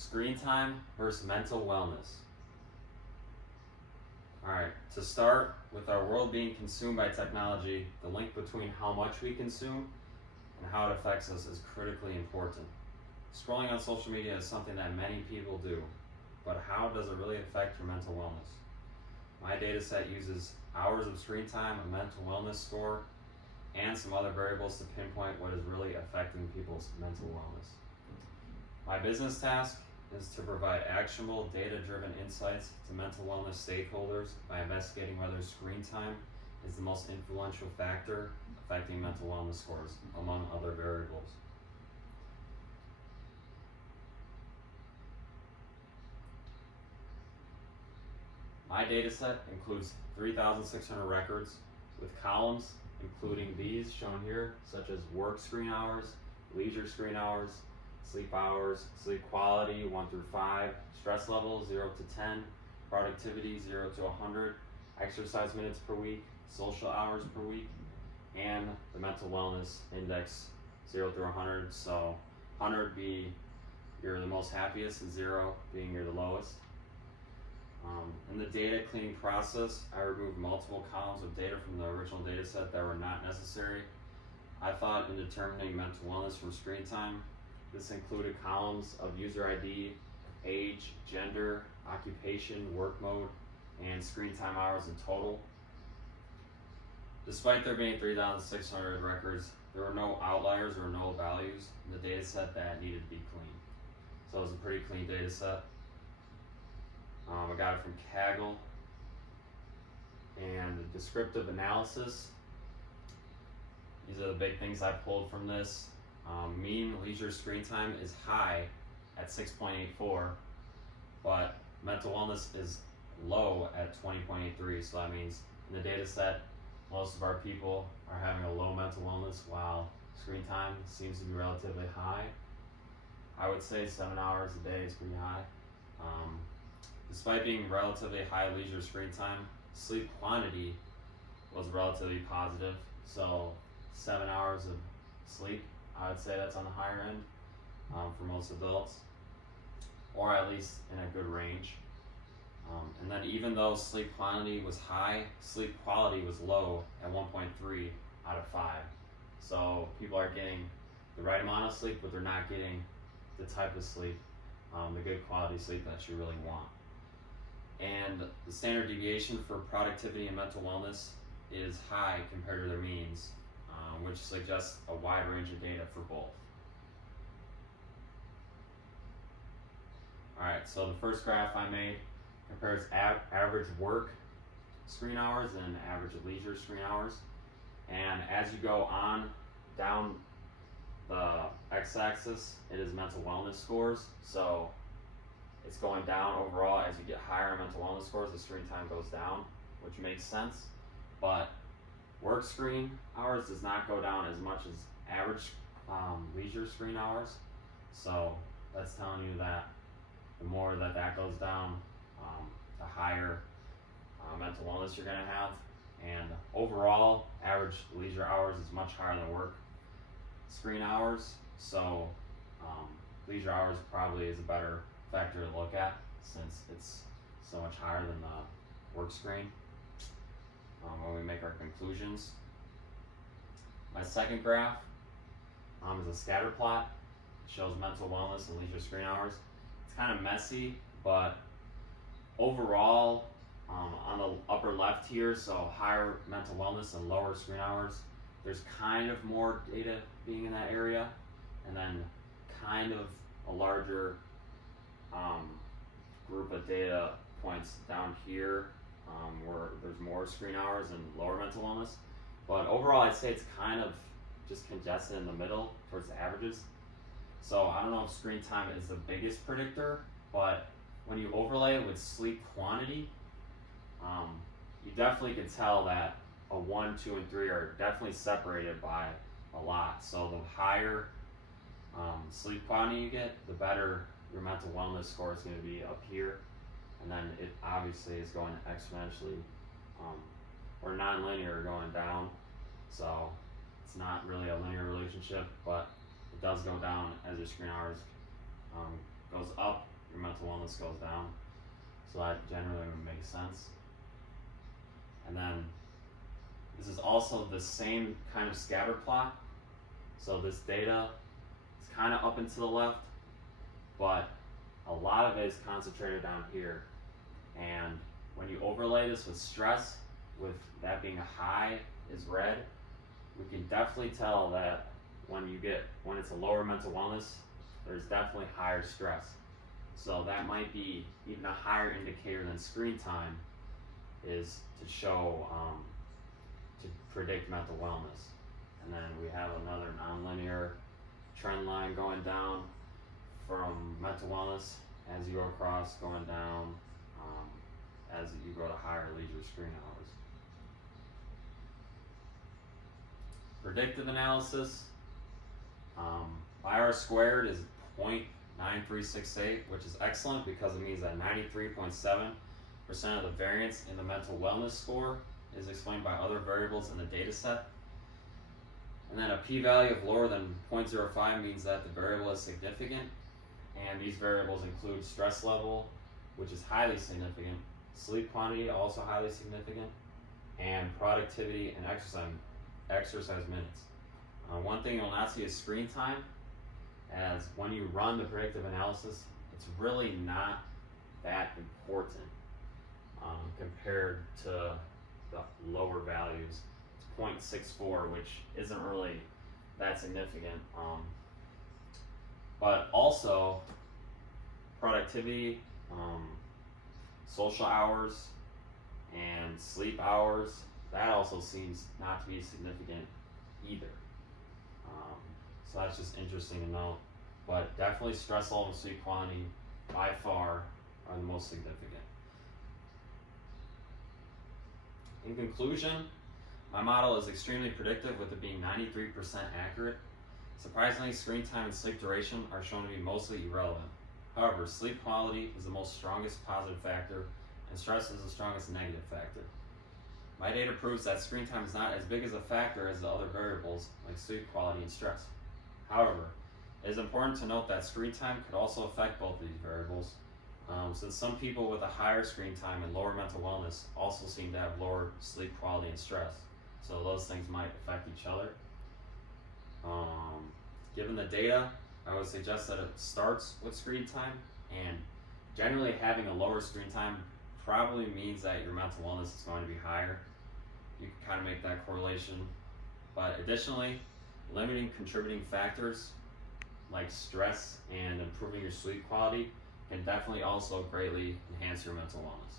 Screen time versus mental wellness. Alright, to start, with our world being consumed by technology, the link between how much we consume and how it affects us is critically important. Scrolling on social media is something that many people do, but how does it really affect your mental wellness? My data set uses hours of screen time, a mental wellness score, and some other variables to pinpoint what is really affecting people's mental wellness. My business task is to provide actionable, data-driven insights to mental wellness stakeholders by investigating whether screen time is the most influential factor affecting mental wellness scores, among other variables. My dataset includes 3,600 records with columns including these shown here, such as work screen hours, leisure screen hours, sleep hours, sleep quality 1 through 5, stress level 0 to 10, productivity 0 to 100, exercise minutes per week, social hours per week, and the mental wellness index 0 through 100. So 100 being you're the most happiest and 0 being you're the lowest. In the data cleaning process, I removed multiple columns of data from the original data set that were not necessary. I thought in determining mental wellness from screen time, this included columns of user ID, age, gender, occupation, work mode, and screen time hours in total. Despite there being 3,600 records, there were no outliers or no values in the data set that needed to be cleaned. So it was a pretty clean data set. I got it from Kaggle. And the descriptive analysis, these are the big things I pulled from this. Mean leisure screen time is high at 6.84, but mental wellness is low at 20.83. So that means in the data set, most of our people are having a low mental wellness while screen time seems to be relatively high. I would say 7 hours a day is pretty high. Despite being relatively high leisure screen time, sleep quantity was relatively positive. So 7 hours of sleep, I would say that's on the higher end for most adults, or at least in a good range. And then even though sleep quantity was high, sleep quality was low at 1.3 out of 5. So people are getting the right amount of sleep, but they're not getting the type of sleep, the good quality sleep that you really want. And the standard deviation for productivity and mental wellness is high compared to their means, which suggests a wide range of data for both. Alright, so the first graph I made compares average work screen hours and average leisure screen hours. And as you go on down the x-axis, it is mental wellness scores. So it's going down overall. As you get higher in mental wellness scores, the screen time goes down, which makes sense. But work screen hours does not go down as much as average leisure screen hours. So that's telling you that the more that goes down, the higher mental wellness you're going to have. And overall, average leisure hours is much higher than work screen hours. So leisure hours probably is a better factor to look at since it's so much higher than the work screen when we make our conclusions. My second graph is a scatter plot. It shows mental wellness and leisure screen hours. It's kind of messy, but overall, on the upper left here, so higher mental wellness and lower screen hours, there's kind of more data being in that area, and then kind of a larger group of data points down here where there's more screen hours and lower mental wellness. But overall, I'd say it's kind of just congested in the middle towards the averages. So I don't know if screen time is the biggest predictor, but when you overlay it with sleep quantity, you definitely can tell that a 1, 2, and 3 are definitely separated by a lot. So the higher sleep quantity you get, the better your mental wellness score is going to be up here. And then it obviously is going exponentially or non-linear going down. So it's not really a linear relationship, but it does go down as your screen hours goes up mental wellness goes down. So that generally would make sense. And then this is also the same kind of scatter plot. So this data is kind of up and to the left, but a lot of it is concentrated down here. And when you overlay this with stress, with that being a high is red, we can definitely tell that when it's a lower mental wellness, there's definitely higher stress. So that might be even a higher indicator than screen time is to show, to predict mental wellness. And then we have another nonlinear trend line going down from mental wellness as you go across, going down as you go to higher leisure screen hours. Predictive analysis, IR squared is 0.9368, which is excellent because it means that 93.7% of the variance in the mental wellness score is explained by other variables in the data set. And then a p-value of lower than 0.05 means that the variable is significant, and these variables include stress level, which is highly significant, sleep quantity, also highly significant, and productivity and exercise minutes. One thing you'll not see is screen time, as when you run the predictive analysis, it's really not that important compared to the lower values. It's 0.64, which isn't really that significant. But also, productivity, social hours, and sleep hours, that also seems not to be significant either. So that's just interesting to note. But definitely stress level and sleep quality by far are the most significant. In conclusion, my model is extremely predictive, with it being 93% accurate. Surprisingly, screen time and sleep duration are shown to be mostly irrelevant. However, sleep quality is the most strongest positive factor, and stress is the strongest negative factor. My data proves that screen time is not as big as a factor as the other variables like sleep quality and stress. However, it is important to note that screen time could also affect both of these variables, since some people with a higher screen time and lower mental wellness also seem to have lower sleep quality and stress. So those things might affect each other. Given the data, I would suggest that it starts with screen time, and generally having a lower screen time probably means that your mental wellness is going to be higher. You can kind of make that correlation. But additionally, limiting contributing factors like stress and improving your sleep quality can definitely also greatly enhance your mental wellness.